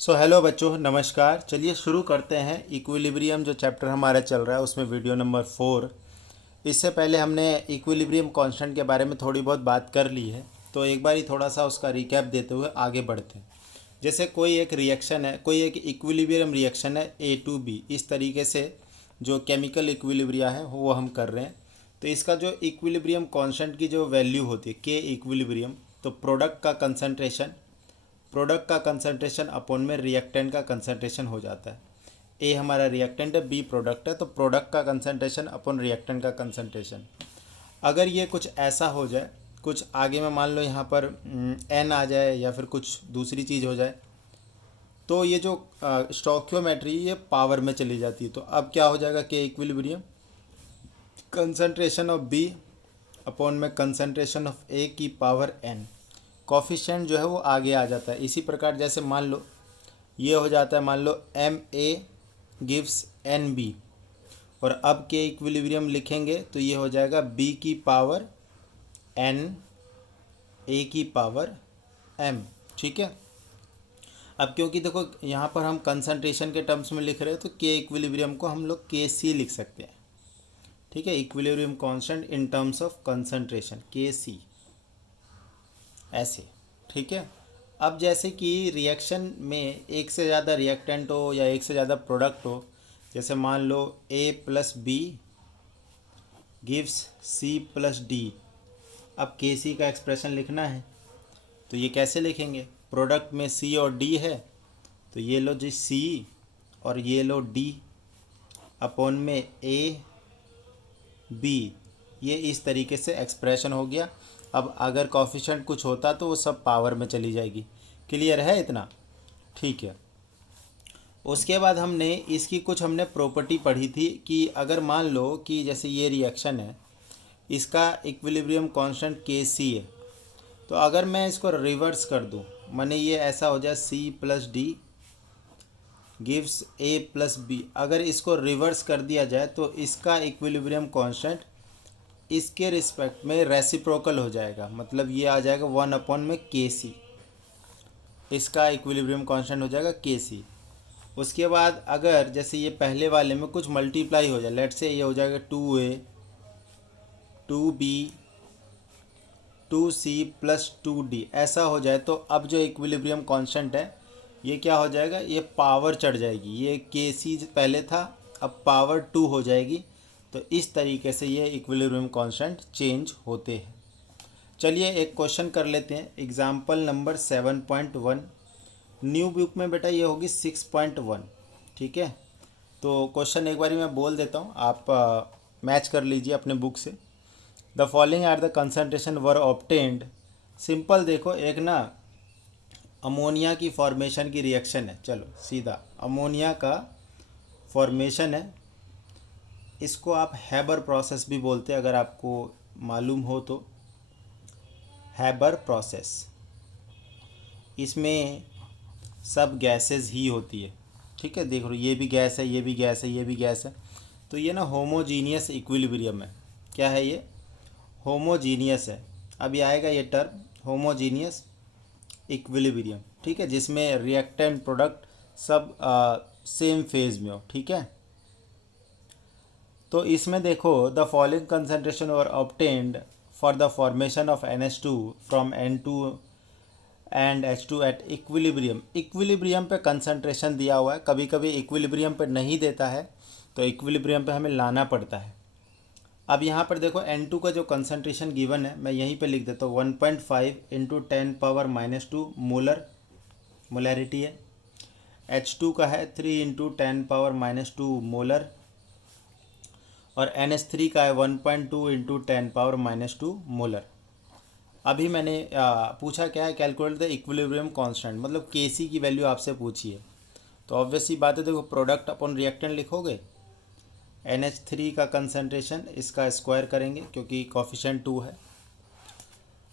Hello बच्चों, नमस्कार। चलिए शुरू करते हैं। इक्विलिब्रियम जो चैप्टर हमारा चल रहा है उसमें वीडियो नंबर 4। इससे पहले हमने इक्विलिब्रियम कांस्टेंट के बारे में थोड़ी बहुत बात कर ली है, तो एक बार ही थोड़ा सा उसका रिकैप देते हुए आगे बढ़ते हैं। जैसे कोई एक रिएक्शन है, कोई एक इक्विलिब्रियम रिएक्शन है ए टू बी, इस तरीके से जो केमिकल इक्विलिब्रिया है वो हम कर रहे हैं। तो इसका जो इक्विलिब्रियम कांस्टेंट की जो वैल्यू होती है के इक्विलिब्रियम, तो प्रोडक्ट का कंसंट्रेशन अपॉन में रिएक्टेंट का कंसंट्रेशन हो जाता है। ए हमारा रिएक्टेंट है, बी प्रोडक्ट है, तो प्रोडक्ट का कंसंट्रेशन अपॉन रिएक्टेंट का कंसंट्रेशन। अगर ये कुछ ऐसा हो जाए, कुछ आगे में मान लो यहाँ पर एन आ जाए या फिर कुछ दूसरी चीज़ हो जाए, तो ये जो स्टोइकियोमेट्री ये पावर में चली जाती है। तो अब क्या हो जाएगा, के equilibrium concentration of B upon में कंसंट्रेशन ऑफ ए की पावर एन। कॉफिशिएंट जो है वो आगे आ जाता है। इसी प्रकार जैसे मान लो ये हो जाता है, मान लो m A gives n B, और अब के इक्विलिब्रियम लिखेंगे तो ये हो जाएगा बी की पावर एन ए की पावर एम। ठीक है। अब क्योंकि देखो यहाँ पर हम कंसंट्रेशन के टर्म्स में लिख रहे हैं, तो के इक्विलिब्रियम को हम लोग के सी लिख सकते हैं। ठीक है, equilibrium constant in terms of concentration के सी, ऐसे। ठीक है। अब जैसे कि रिएक्शन में एक से ज़्यादा रिएक्टेंट हो या एक से ज़्यादा प्रोडक्ट हो, जैसे मान लो A plus B gives C plus D. अब के सी का एक्सप्रेशन लिखना है, तो ये कैसे लिखेंगे? प्रोडक्ट में सी और डी है, तो ये लो जी सी और ये लो डी अपॉन में ए बी। ये इस तरीके से एक्सप्रेशन हो गया। अब अगर कॉफिशिएंट कुछ होता तो वो सब पावर में चली जाएगी। क्लियर है इतना? ठीक है। उसके बाद हमने इसकी कुछ हमने प्रॉपर्टी पढ़ी थी कि अगर मान लो कि जैसे ये रिएक्शन है, इसका इक्विलिब्रियम कांस्टेंट के सी है, तो अगर मैं इसको रिवर्स कर दूं, माने ये ऐसा हो जाए C plus D gives A plus B, अगर इसको रिवर्स कर दिया जाए तो इसका इक्विलिब्रियम कांस्टेंट इसके रिस्पेक्ट में रेसिप्रोकल हो जाएगा। मतलब ये आ जाएगा 1 में के सी, इसका इक्विलिब्रियम कांस्टेंट हो जाएगा के सी। उसके बाद अगर जैसे ये पहले वाले में कुछ मल्टीप्लाई हो जाए, लेट से ये हो जाएगा 2a 2b 2c plus 2d, ऐसा हो जाए, तो अब जो इक्विलिब्रियम कांस्टेंट है ये क्या हो जाएगा, ये पावर चढ़ जाएगी। ये के सी पहले था, अब पावर 2 हो जाएगी। तो इस तरीके से ये इक्विलिब्रियम कांस्टेंट चेंज होते हैं। चलिए एक क्वेश्चन कर लेते हैं। एग्जाम्पल नंबर 7.1, न्यू बुक में बेटा ये होगी 6.1। ठीक है। तो क्वेश्चन एक बारी मैं बोल देता हूँ, आप मैच कर लीजिए अपने बुक से। The following are the concentration were obtained. Simple देखो, एक ना अमोनिया की फॉर्मेशन की रिएक्शन है। चलो सीधा अमोनिया का फॉर्मेशन है, इसको आप हैबर प्रोसेस भी बोलते हैं, अगर आपको मालूम हो तो। हैबर प्रोसेस, इसमें सब गैसेस ही होती है। ठीक है, देख लो ये भी गैस है, ये भी गैस है, ये भी गैस है। तो ये ना होमोजीनियस इक्विलिब्रियम है। क्या है ये? होमोजीनियस है। अभी आएगा ये टर्म होमोजीनियस इक्विलिब्रियम। ठीक है, जिसमें रिएक्टेंट प्रोडक्ट सब सेम फेज में हो। ठीक है। तो इसमें देखो, the following concentration were obtained for the formation of NH2 from N2 and H2 at equilibrium. Equilibrium पे कंसंट्रेशन दिया हुआ है, कभी कभी इक्विलिब्रियम पे नहीं देता है, तो इक्विलिब्रियम पे हमें लाना पड़ता है। अब यहाँ पर देखो N2 का जो कंसंट्रेशन गिवन है, मैं यहीं पे लिख देता हूँ 1.5 इंटू 10⁻⁻2 मोलर, मोलैरिटी है। H2 का है 3 इंटू 10⁻⁻2 मोलर, और NH3 का है 1.2 इंटू 10⁻⁻2 मोलर। अभी मैंने पूछा क्या है, कैलकुलेट द इक्विलिब्रियम कांस्टेंट, मतलब Kc की वैल्यू आपसे पूछी है। तो ऑब्वियसली बात है, देखो प्रोडक्ट अपॉन रिएक्टेंट लिखोगे, NH3 का कंसंट्रेशन इसका स्क्वायर करेंगे क्योंकि कॉफिशिएंट 2 है।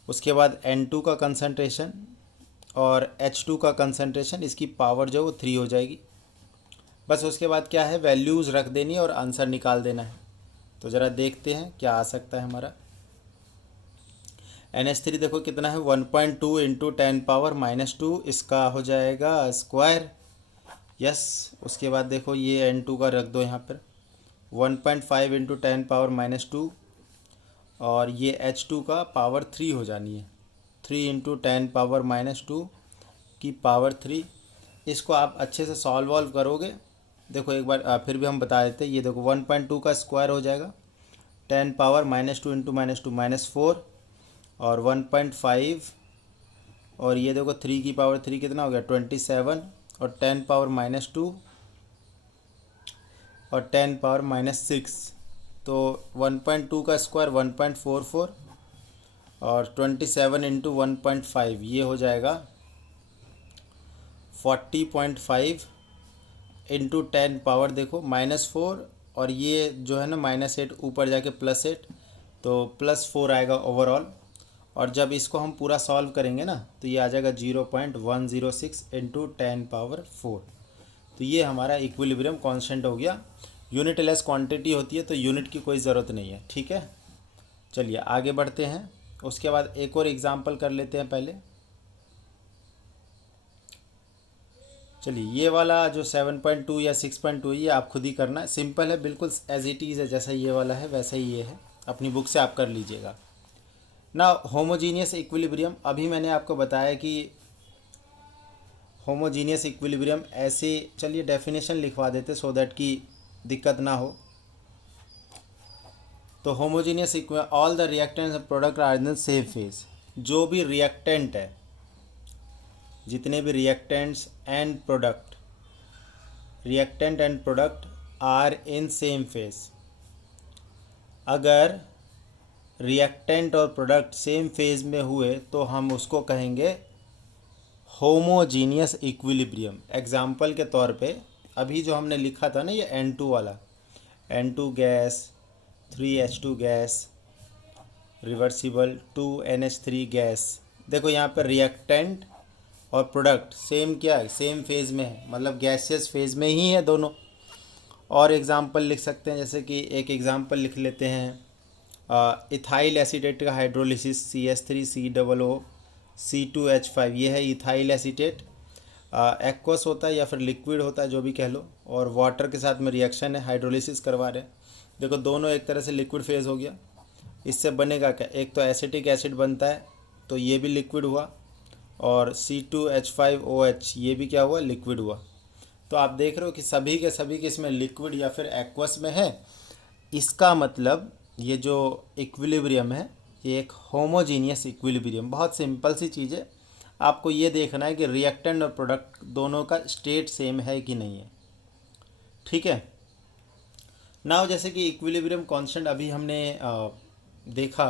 उसके बाद N2 का कंसंट्रेशन और H2 का कंसंट्रेशन, इसकी पावर जो है वो 3 हो जाएगी। बस उसके बाद क्या है, वैल्यूज़ रख देनी है और आंसर निकाल देना है। तो ज़रा देखते हैं क्या आ सकता है हमारा। NH3 देखो कितना है 1.2 इंटू 10⁻⁻2, इसका हो जाएगा स्क्वायर। यस, उसके बाद देखो ये N2 का रख दो यहाँ पर 1.5 इंटू 10⁻⁻2, और ये H2 का पावर 3 हो जानी है 3 इंटू 10⁻⁻2 की पावर 3। इसको आप अच्छे से सॉल्व वॉल्व करोगे। देखो एक बार फिर भी हम बता देते हैं। ये देखो 1.2 का स्क्वायर हो जाएगा 10⁻⁻2 इंटू -2 -4, और 1.5, और ये देखो 3 की पावर 3 कितना हो गया 27, और 10⁻⁻2 और 10⁻⁻6, तो 1.2 का स्क्वायर 1.44, और 27 इंटू 1.5 ये हो जाएगा 40.5 इंटू 10 पावर देखो -4, और ये जो है ना -8 ऊपर जाके +8, तो +4 आएगा ओवरऑल। और जब इसको हम पूरा सॉल्व करेंगे ना तो ये आ जाएगा 0.106 इंटू 10⁻4। तो ये हमारा इक्विलिब्रियम कांस्टेंट हो गया। यूनिट लेस क्वांटिटी होती है तो यूनिट की कोई ज़रूरत नहीं है। ठीक है, चलिए आगे बढ़ते हैं। उसके बाद एक और एग्जांपल कर लेते हैं पहले। चलिए ये वाला जो 7.2 या 6.2 ये आप खुद ही करना है, सिंपल है बिल्कुल, एज इट इज़ है, जैसा ये वाला है वैसा ही ये है, अपनी बुक से आप कर लीजिएगा ना। होमोजीनियस इक्विलिब्रियम, अभी मैंने आपको बताया कि होमोजीनियस इक्विलिब्रियम ऐसे, चलिए डेफिनेशन लिखवा देते सो दैट कि दिक्कत ना हो। तो homogeneous all the reactants and product are in the same phase. जो भी रिएक्टेंट है, जितने भी reactants and product are in same phase. अगर रिएक्टेंट और प्रोडक्ट सेम फेज में हुए तो हम उसको कहेंगे होमोजीनियस इक्विलिब्रियम। एग्जाम्पल के तौर पे अभी जो हमने लिखा था ना ये N2 वाला, N2 gas, 3H2 gas, reversible 2NH3 gas. देखो यहाँ पर रिएक्टेंट और प्रोडक्ट सेम क्या है, सेम फेज में है, मतलब गैसियस फेज में ही है दोनों। और एग्जाम्पल लिख सकते हैं, जैसे कि एक एग्जाम्पल लिख लेते हैं इथाइल एसीटेट का हाइड्रोलिसिस CH3COO C2H5, ये है इथाइल एसीटेट। एक्वस होता है या फिर लिक्विड होता है, जो भी कह लो, और वाटर के साथ में रिएक्शन है, हाइड्रोलिसिस करवा रहे हैं। देखो दोनों एक तरह से लिक्विड फेज हो गया। इससे बनेगा क्या, एक तो एसिटिक एसिड बनता है तो ये भी लिक्विड हुआ, और C2H5OH ये भी क्या हुआ, लिक्विड हुआ। तो आप देख रहे हो कि सभी के सभी इसमें लिक्विड या फिर एक्वस में है। इसका मतलब ये जो इक्विलिब्रियम है ये एक होमोजीनियस इक्विलिब्रियम, बहुत सिंपल सी चीज़ है। आपको ये देखना है कि रिएक्टेंट और प्रोडक्ट दोनों का स्टेट सेम है कि नहीं है। ठीक है, नाउ जैसे कि इक्विलिब्रियम कांस्टेंट अभी हमने देखा,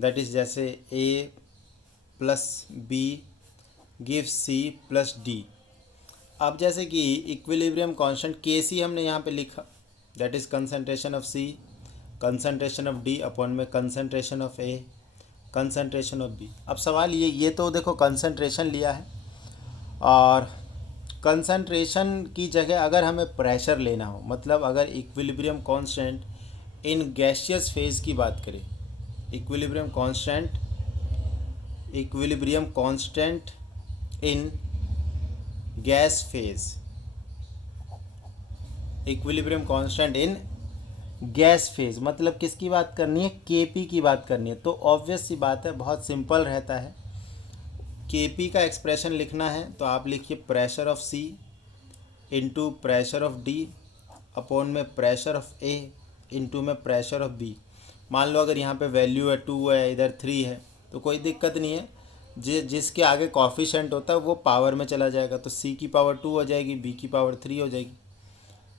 दैट इज़ जैसे A + B gives C + D। अब जैसे कि इक्विलिब्रियम कांस्टेंट Kc हमने यहाँ पे लिखा, that is concentration of C, concentration of D upon में concentration of A, concentration of B। अब सवाल ये तो देखो कंसंट्रेशन लिया है, और कंसंट्रेशन की जगह अगर हमें प्रेशर लेना हो, मतलब अगर equilibrium constant in gaseous phase की बात करें, equilibrium constant in gas phase, equilibrium constant in gas phase, मतलब किसकी बात करनी है, Kp की बात करनी है। तो ऑब्वियस सी बात है, बहुत सिंपल रहता है। Kp का एक्सप्रेशन लिखना है तो आप लिखिए pressure of C into pressure of D upon में प्रेशर ऑफ A इंटू में प्रेशर ऑफ B। मान लो अगर यहाँ पे वैल्यू है 2 है, इधर 3 है, तो कोई दिक्कत नहीं है, जिसके आगे कॉफिशेंट होता है वो पावर में चला जाएगा, तो C की पावर 2 हो जाएगी, B की पावर 3 हो जाएगी।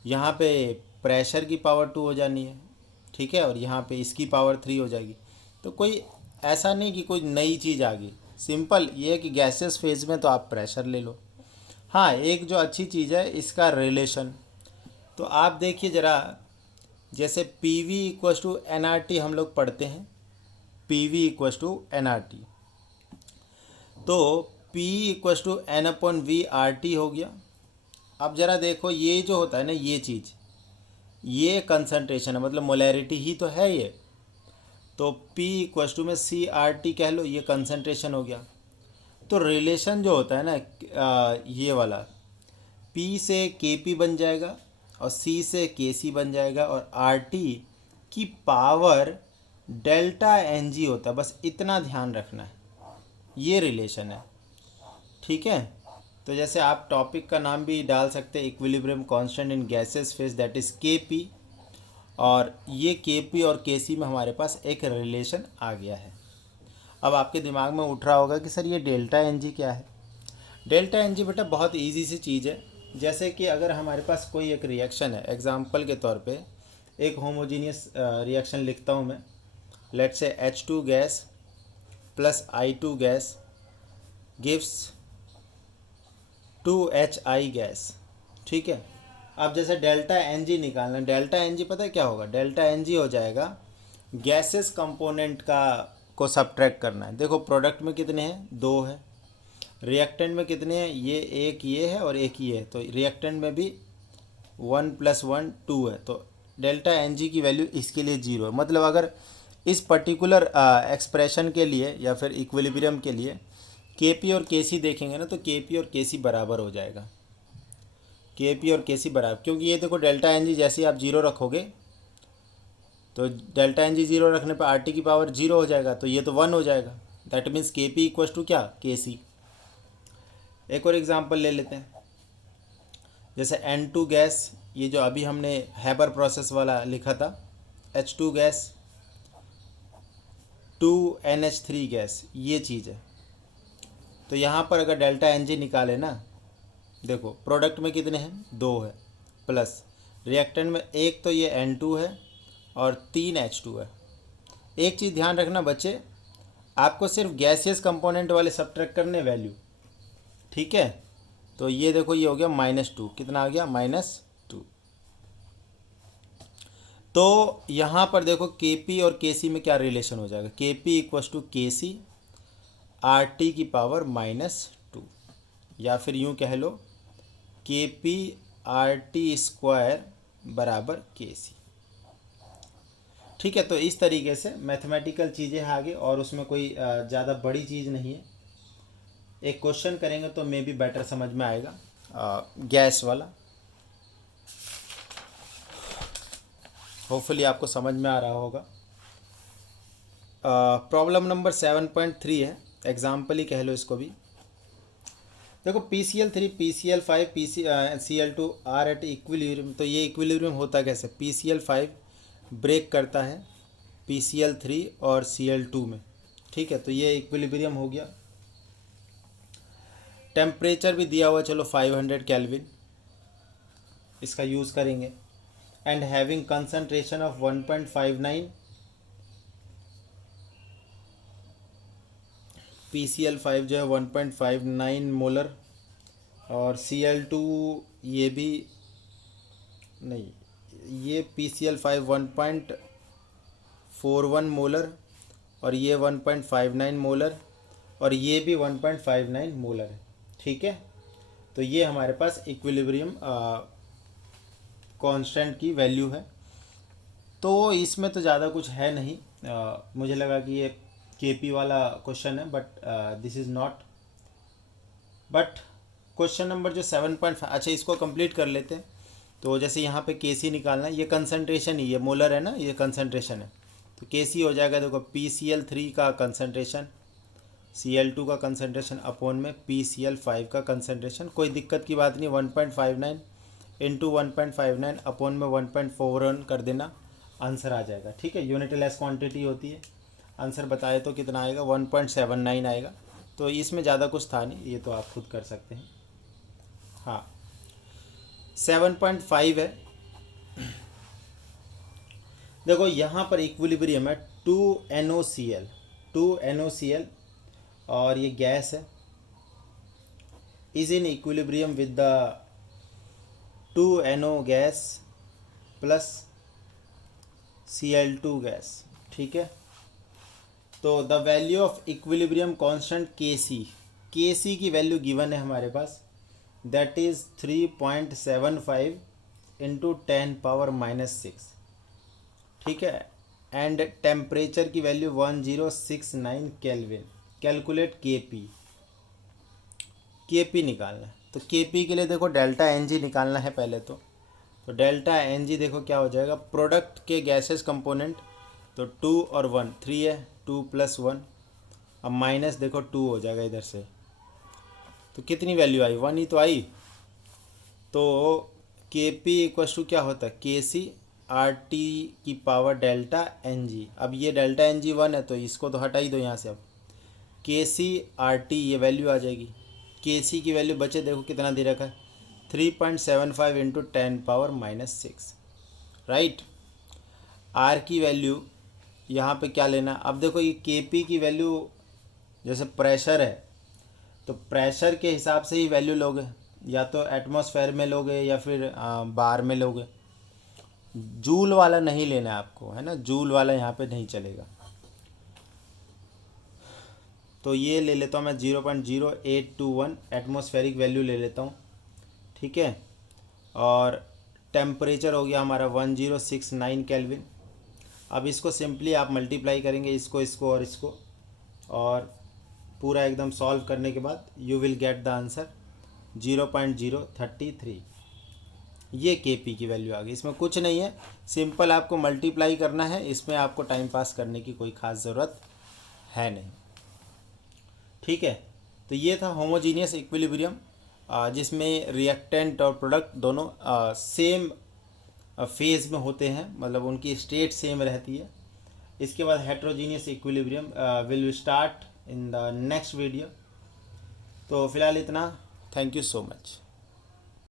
यहाँ पे प्रेशर की पावर 2 हो जानी है, ठीक है, और यहाँ पे इसकी पावर 3 हो जाएगी। तो कोई ऐसा नहीं कि कोई नई चीज़ आ गई, सिंपल ये है कि गैसेस फेज में तो आप प्रेशर ले लो। हाँ, एक जो अच्छी चीज़ है इसका रिलेशन, तो आप देखिए ज़रा, जैसे PV = nRT हम लोग पढ़ते हैं, PV = nRT, तो P = N/V/RT हो गया। अब ज़रा देखो ये जो होता है ना, ये चीज़, ये कंसंट्रेशन है, मतलब मोलैरिटी ही तो है ये। तो P इक्वल्स टू में CRT कह लो, ये कंसंट्रेशन हो गया। तो रिलेशन जो होता है ना ये वाला, P से Kp बन जाएगा और C से Kc बन जाएगा और RT की पावर डेल्टा Ng होता है, बस इतना ध्यान रखना है, ये रिलेशन है। ठीक है, तो जैसे आप टॉपिक का नाम भी डाल सकते हैं, equilibrium constant in gases phase, that is Kp, और ये Kp और Kc में हमारे पास एक रिलेशन आ गया है। अब आपके दिमाग में उठ रहा होगा कि सर ये डेल्टा Ng क्या है। डेल्टा Ng बेटा बहुत इजी सी चीज़ है। जैसे कि अगर हमारे पास कोई एक रिएक्शन है, एग्जांपल के तौर पे एक होमोजीनियस रिएक्शन लिखता हूँ मैं, let's say H2 gas plus I2 gas gives 2HI gas. ठीक है, अब जैसे डेल्टा Ng निकालना, डेल्टा Ng पता है क्या होगा, डेल्टा Ng हो जाएगा गैसेस कंपोनेंट का को सब्ट्रैक्ट करना है। देखो प्रोडक्ट में कितने हैं, 2 है, रिएक्टेंट में कितने हैं, एक ये है और एक ये है, तो रिएक्टेंट में भी 1 + 1 2 है, तो डेल्टा Ng की वैल्यू इसके लिए 0 है। मतलब अगर इस पर्टिकुलर एक्सप्रेशन के लिए या फिर इक्विलिब्रियम के लिए Kp और Kc देखेंगे ना, तो Kp और Kc बराबर हो जाएगा, Kp और Kc बराबर, क्योंकि ये देखो डेल्टा Ng जैसे ही आप 0 रखोगे तो डेल्टा Ng 0 रखने पर RT की पावर 0 हो जाएगा, तो ये तो 1 हो जाएगा। That means Kp equals to क्या, Kc। एक और एग्जांपल ले लेते हैं, जैसे N2 गैस, ये जो अभी हमने हैबर प्रोसेस वाला लिखा था, H2 गैस 2NH3 गैस, ये चीज़ है। तो यहाँ पर अगर डेल्टा Ng निकाले ना, देखो प्रोडक्ट में कितने हैं, 2 है, प्लस रिएक्टेंट में एक तो ये N2 है और 3 H2 है। एक चीज़ ध्यान रखना बच्चे, आपको सिर्फ गैसियस कंपोनेंट वाले सब्ट्रैक्ट करने वैल्यू। ठीक है, तो ये देखो ये हो गया -2, कितना आ गया, -2। तो यहाँ पर देखो Kp और Kc में क्या रिलेशन हो जाएगा, Kp equals to Kc RT की पावर -2, या फिर यूँ कह लो Kp RT² बराबर Kc। ठीक है, तो इस तरीके से मैथमेटिकल चीज़ें हैं आगे, और उसमें कोई ज़्यादा बड़ी चीज़ नहीं है। एक क्वेश्चन करेंगे तो मे बी बेटर समझ में आएगा, गैस वाला। होपफुली आपको समझ में आ रहा होगा। प्रॉब्लम नंबर 7.3 है, एग्जाम्पल ही कह लो इसको भी। देखो PCl3 PCl5 Cl2 are at equilibrium, तो ये इक्विलिब्रियम होता कैसे, PCl5 ब्रेक करता है PCl3 और Cl2 में। ठीक है, तो ये इक्विलिब्रियम हो गया। टेम्परेचर भी दिया हुआ, चलो 500 केल्विन, इसका यूज़ करेंगे। And having concentration of 1.59, PCl5 जो है 1.59 मोलर, और Cl2 ये भी नहीं, ये PCl5 1.41 मोलर, और ये 1.59 मोलर, और ये भी 1.59 मोलर है। ठीक है, तो ये हमारे पास इक्विलिब्रियम कांस्टेंट की वैल्यू है। तो इसमें तो ज़्यादा कुछ है नहीं, मुझे लगा कि ये Kp वाला क्वेश्चन है, but this is not. But question number जो 7.5, अच्छा इसको कंप्लीट कर लेते हैं। तो जैसे यहाँ पे Kc निकालना है, ये कंसंट्रेशन ही, ये मोलर है ना, ये कंसंट्रेशन है, तो Kc हो जाएगा, देखो PCl3 का कंसंट्रेशन, Cl2 का कंसंट्रेशन अपॉन में PCl5 का कंसंट्रेशन। कोई दिक्कत की बात नहीं, 1.59 इंटू 1.59 अपॉन में 1.41 कर देना, आंसर आ जाएगा। ठीक है, यूनिट लेस क्वांटिटी होती है, आंसर बताए तो कितना आएगा, 1.79 आएगा। तो इसमें ज़्यादा कुछ था नहीं, ये तो आप खुद कर सकते हैं। हाँ, 7.5 है, देखो यहाँ पर इक्विलिब्रियम है 2NOCl, और ये गैस है, is in equilibrium with the 2NO gas plus Cl2 gas. ठीक है, तो the value of equilibrium constant Kc की वैल्यू गिवन है हमारे पास, दैट इज़ 3.75 इंटू 10⁻⁻⁶। ठीक है, एंड टेम्परेचर की वैल्यू 1069 केल्विन। कैलकुलेट के पी निकालना है। तो के पी के लिए देखो डेल्टा एन जी निकालना है पहले तो डेल्टा एन जी देखो क्या हो जाएगा, प्रोडक्ट के गैसेस कंपोनेंट, तो 2 और 1 3 है, 2 + 1, अब माइनस देखो 2 हो जाएगा इधर से, तो कितनी वैल्यू आई, 1 ही तो आई। तो के पी इक्वस टू क्या होता है, के सी आर टी की पावर डेल्टा एन जी। अब ये डेल्टा एन जी 1 है तो इसको तो हटा ही दो यहाँ से। अब के सी आर टी ये वैल्यू आ जाएगी। के सी की वैल्यू बचे देखो कितना दे रखा है, 3.75 इंटू 10⁻⁻6, राइट। आर की वैल्यू यहाँ पे क्या लेना, अब देखो ये के पी की वैल्यू जैसे प्रेशर है तो प्रेशर के हिसाब से ही वैल्यू लोगे, या तो एटमॉस्फेयर में लोगे या फिर बार में लोगे। जूल वाला नहीं लेना है आपको, है ना, जूल वाला यहाँ पे नहीं चलेगा। तो ये ले लेता हूँ मैं 0.0821 एटमॉस्फेरिक वैल्यू ले लेता हूँ, ठीक है। और टेम्परेचर हो गया हमारा 1069 केल्विन। अब इसको सिंपली आप मल्टीप्लाई करेंगे, इसको और इसको, और पूरा एकदम सॉल्व करने के बाद you will get the answer 0.033। ये के पी की वैल्यू आ गई। इसमें कुछ नहीं है, सिंपल आपको मल्टीप्लाई करना है, इसमें आपको टाइम पास करने की कोई ख़ास ज़रूरत है नहीं, ठीक है। तो ये था होमोजीनियस इक्विलिब्रियम, जिसमें रिएक्टेंट और प्रोडक्ट दोनों सेम फेज में होते हैं, मतलब उनकी स्टेट सेम रहती है। इसके बाद heterogeneous equilibrium will start in the next video. तो फिलहाल इतना, थैंक यू सो मच।